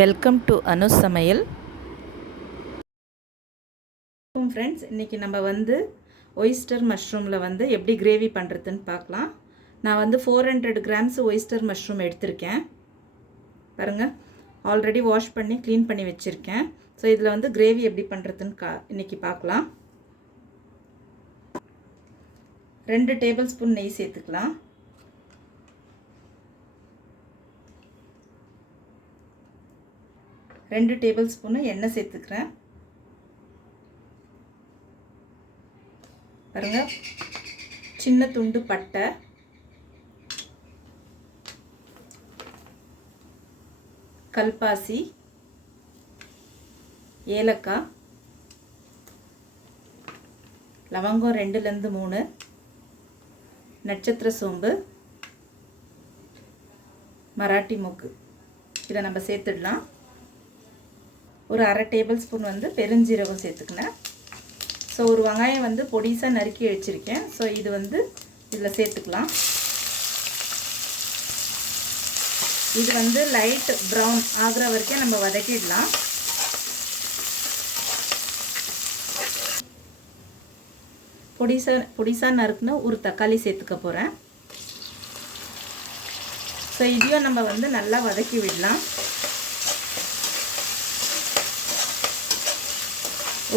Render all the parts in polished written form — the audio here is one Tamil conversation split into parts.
வெல்கம் டு அனு சமையல். ஃப்ரெண்ட்ஸ், இன்றைக்கி நம்ம ஒயிஸ்டர் மஷ்ரூமில் எப்படி கிரேவி பண்ணுறதுன்னு பார்க்கலாம். நான் 400 கிராம்ஸ் ஒயிஸ்டர் மஷ்ரூம் எடுத்திருக்கேன். பாருங்கள், ஆல்ரெடி வாஷ் பண்ணி க்ளீன் பண்ணி வச்சுருக்கேன். ஸோ இதில் கிரேவி எப்படி பண்ணுறதுன்னு இன்றைக்கி பார்க்கலாம். 2 டேபிள் ஸ்பூன் நெய் சேர்த்துக்கலாம். 2 டேபிள் ஸ்பூனு எண்ணெய் சேர்த்துக்கிறேன். பாருங்க, சின்ன துண்டு பட்டை, கல்பாசி, ஏலக்காய், லவங்கம் 2லேருந்து 3, நட்சத்திர சோம்பு, மராட்டி மூக்கு, இதை நம்ம சேர்த்துடலாம். ஒரு அரை டேபிள் ஸ்பூன் பெருஞ்சீரகம் சேர்த்துக்கினேன். ஸோ ஒரு வெங்காயம் பொடிசாக நறுக்கி வச்சுருக்கேன். ஸோ இது இதில் சேர்த்துக்கலாம். இது லைட் ப்ரௌன் ஆகிற வரைக்கும் நம்ம வதக்கிடலாம். பொடிசாக நறுக்குன்னு ஒரு தக்காளி சேர்த்துக்க போகிறேன். ஸோ இதையும் நம்ம நல்லா வதக்கி விடலாம்.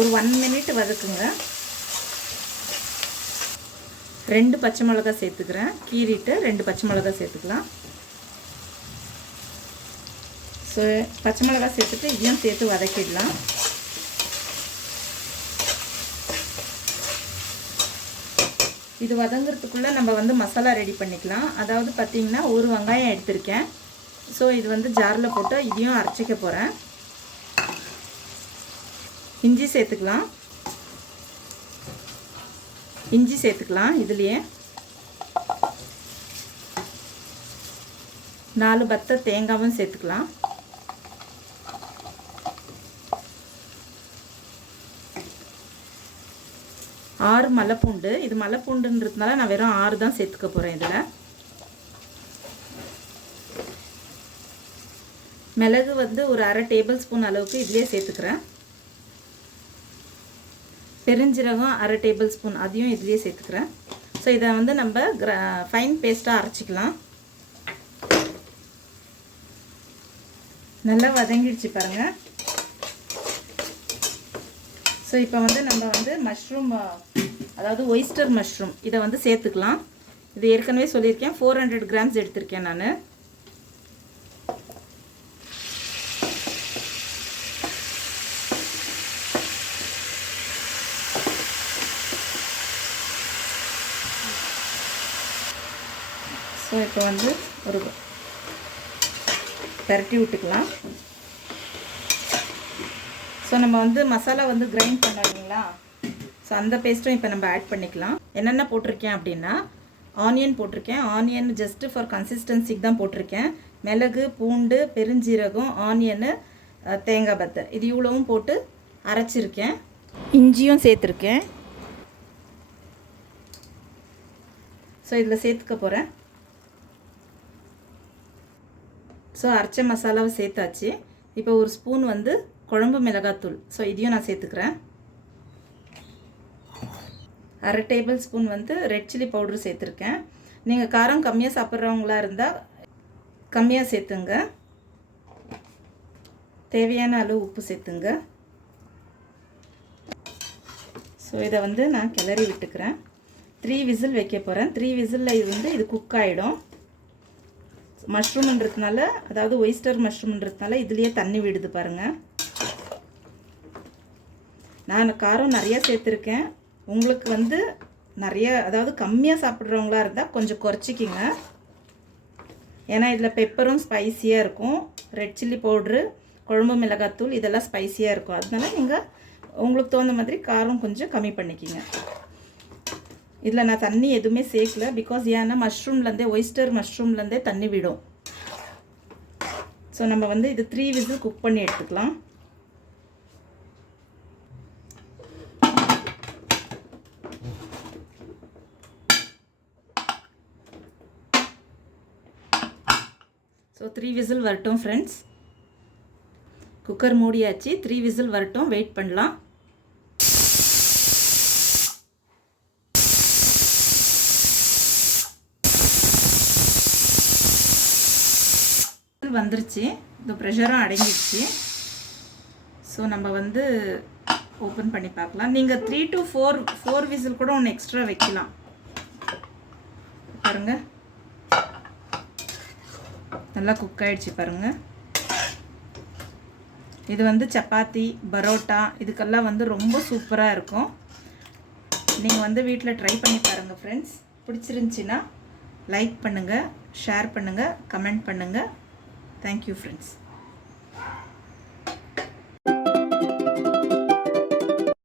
ஒரு 1 மினிட் வதக்குங்க. 2 பச்சை மிளகாய் சேர்த்துக்கிறேன். கீறிட்டு 2 பச்சை மிளகாய் சேர்த்துக்கலாம். ஸோ பச்சை மிளகாய் சேர்த்துட்டு இதையும் சேர்த்து வதக்கிடலாம். இது வதங்கிறதுக்குள்ளே நம்ம மசாலா ரெடி பண்ணிக்கலாம். அதாவது பார்த்திங்கன்னா ஒரு வெங்காயம் எடுத்திருக்கேன். ஸோ இது ஜாரில் போட்டு இதையும் அரைச்சிக்க போகிறேன். இஞ்சி சேர்த்துக்கலாம். இதுலேயே 4 பத்தை தேங்காவும் சேர்த்துக்கலாம். ஆறு மலைப்பூண்டு. இது மலைப்பூண்டுன்றதுனால நான் வெறும் 6 தான் சேர்த்துக்க போகிறேன். இதில் மிளகு ஒரு அரை டேபிள் ஸ்பூன் அளவுக்கு இதுலேயே சேர்த்துக்கிறேன். பெருஞ்சீரகம் அரை டேபிள் ஸ்பூன், அதையும் இதுலேயே சேர்த்துக்கிறேன். ஸோ இதை நம்ம ஃபைன் பேஸ்ட்டாக அரைச்சிக்கலாம். நல்லா வதங்கிடுச்சு பாருங்கள். ஸோ இப்போ நம்ம மஷ்ரூம், அதாவது ஒயிஸ்டர் மஷ்ரூம், இதை சேர்த்துக்கலாம். இது ஏற்கனவே சொல்லியிருக்கேன், 400 கிராம்ஸ் எடுத்திருக்கேன் நான். ஸோ இப்போ ஒரு பரட்டி விட்டுக்கலாம். ஸோ நம்ம மசாலா கிரைண்ட் பண்ணோம் இல்லைங்களா, ஸோ அந்த பேஸ்ட்டும் இப்போ நம்ம ஆட் பண்ணிக்கலாம். என்னென்ன போட்டிருக்கேன் அப்படின்னா, ஆனியன் போட்டிருக்கேன். ஆனியன் ஜஸ்ட்டு ஃபார் கன்சிஸ்டன்சிக்கு தான் போட்டிருக்கேன். மிளகு, பூண்டு, பெருஞ்சீரகம், ஆனியனு, தேங்காய் பத்தை, இது இவ்வளவும் போட்டு அரைச்சிருக்கேன். இஞ்சியும் சேர்த்துருக்கேன். ஸோ இதில் சேர்த்துக்க போகிறேன். ஸோ அரைச்ச மசாலாவை சேர்த்தாச்சு. இப்போ ஒரு ஸ்பூன் குழம்பு மிளகாத்தூள், ஸோ இதையும் நான் சேர்த்துக்கிறேன். அரை table spoon red chilli powder சேர்த்துருக்கேன். நீங்கள் காரம் கம்மியாக சாப்பிட்றவங்களா இருந்தால் கம்மியாக சேர்த்துங்க. தேவையான அளவு உப்பு சேர்த்துங்க. ஸோ இதை நான் கிளறி விட்டுக்கிறேன். 3 விசில் வைக்க போகிறேன். 3 விசிலில் இது குக் ஆகிடும். மஷ்ரூம்ன்றதுனால, அதாவது ஒயிஸ்டர் மஷ்ரூம்ன்றதுனால இதுலேயே தண்ணி விடுது பாருங்கள். நான் காரம் நிறையா சேர்த்துருக்கேன். உங்களுக்கு நிறைய, அதாவது கம்மியாக சாப்பிட்றவங்களா இருந்தால் கொஞ்சம் குறைச்சிக்கிங்க. ஏன்னா இதில் பெப்பரும் ஸ்பைஸியாக இருக்கும். ரெட் சில்லி பவுட்ரு, குழம்பு மிளகாத்தூள், இதெல்லாம் ஸ்பைஸியாக இருக்கும். அதனால நீங்கள் உங்களுக்கு தகுந்த மாதிரி காரம் கொஞ்சம் கம்மி பண்ணிக்கிங்க. இதில் நான் தண்ணி எதுவுமே சேர்க்கல. பிகாஸ் ஏன்னா மஷ்ரூம்லேருந்தே, ஒயிஸ்டர் மஷ்ரூம்லேருந்தே தண்ணி விடும். ஸோ நம்ம இது 3 விசில் குக் பண்ணி எடுத்துக்கலாம். ஸோ 3 விசில் வரட்டும் ஃப்ரெண்ட்ஸ். குக்கர் மூடியாச்சு. 3 விசில் வரட்டும், வெயிட் பண்ணலாம். வந்துருச்சு. இந்த ப்ரெஷரும் அடங்கிடுச்சு. ஸோ நம்ம வந்து ஓப்பன் பண்ணி பார்க்கலாம். நீங்கள் 3 to 4 விசில் கூட ஒன்று எக்ஸ்ட்ரா வைக்கலாம். பாருங்கள், நல்லா குக் ஆகிடுச்சு பாருங்கள். இது வந்து சப்பாத்தி, பரோட்டா இதுக்கெல்லாம் வந்து ரொம்ப சூப்பராக இருக்கும். நீங்கள் வந்து வீட்டில் ட்ரை பண்ணி பாருங்கள் ஃப்ரெண்ட்ஸ். பிடிச்சிருந்துச்சின்னா லைக் பண்ணுங்கள், ஷேர் பண்ணுங்கள், கமெண்ட் பண்ணுங்கள். Thank you friends.